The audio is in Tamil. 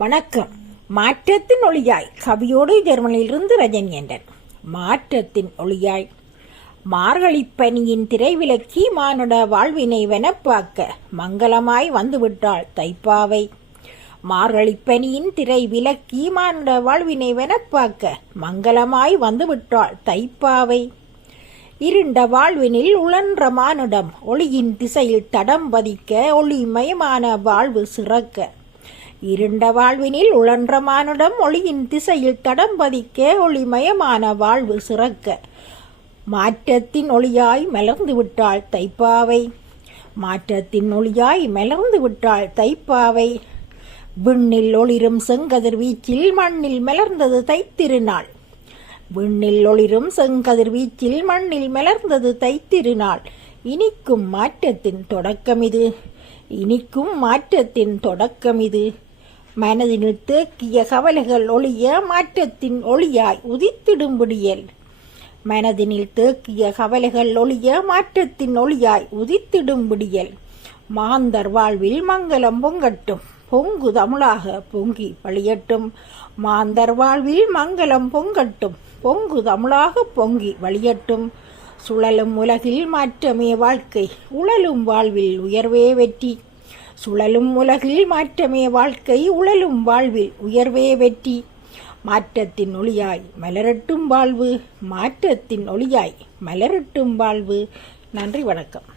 வணக்கம். மாற்றத்தின் ஒளியாய் கவியோடு ஜெர்மனியிலிருந்து ரஜன் என்றன் மாற்றத்தின் ஒளியாய். மார்கழிப்பனியின் திரை திரைவிலக்கி மானுட வாழ்வினை வெனப்பாக்க மங்களமாய் வந்துவிட்டாள் தைப்பாவை. மார்கழிப்பனியின் திரை விலக்கி மானுட வாழ்வினை வெனப்பாக்க மங்களமாய் வந்துவிட்டாள் தைப்பாவை. இருண்ட வாழ்வினில் உழன்ற மானுடம் ஒளியின் திசையில் தடம் பதிக்க ஒளிமயமான வாழ்வு சிறக்க இருண்ட வாழ்வினில் உழன்ற மானுடம் ஒளியின் திசையில் தடம் பதிக்கே ஒளிமயமான வாழ்வு சிறக்க. மாற்றத்தின் ஒளியாய் மலர்ந்து விட்டாள் தைப்பாவை. மாற்றத்தின் ஒளியாய் மலர்ந்து விட்டாள் தைப்பாவை. விண்ணில் ஒளிரும் செங்கதிர் வீச்சில் மண்ணில் மலர்ந்தது தைத்திருநாள். விண்ணில் ஒளிரும் செங்கதிர் வீச்சில் மண்ணில் மலர்ந்தது தைத்திருநாள். இனிக்கும் மாற்றத்தின் தொடக்கம் இது. இனிக்கும் மாற்றத்தின் தொடக்கம் இது. மனதினில் தேக்கிய கவலைகள் ஒளிய மாற்றத்தின் ஒளியாய் உதித்திடும்படியல். மனதினில் தேக்கிய கவலைகள் ஒளிய மாற்றத்தின் ஒளியாய் உதித்திடும்படியல். மாந்தர் வாழ்வில் மங்களம் பொங்கட்டும் பொங்கு தமிழாக பொங்கி வழியட்டும். மாந்தர் வாழ்வில் மங்களம் பொங்கட்டும் பொங்கு தமிழாக பொங்கி வழியட்டும். சுழலும் உலகில் மாற்றமே வாழ்க்கை உழலும் வாழ்வில் உயர்வே வெற்றி. சுழலும் உலகில் மாற்றமே வாழ்க்கை உழலும் வாழ்வில் உயர்வே வெற்றி. மாற்றத்தின் ஒளியாய் மலரட்டும் வாழ்வு மாற்றத்தின் ஒளியாய் மலரட்டும் வாழ்வு. நன்றி வணக்கம்.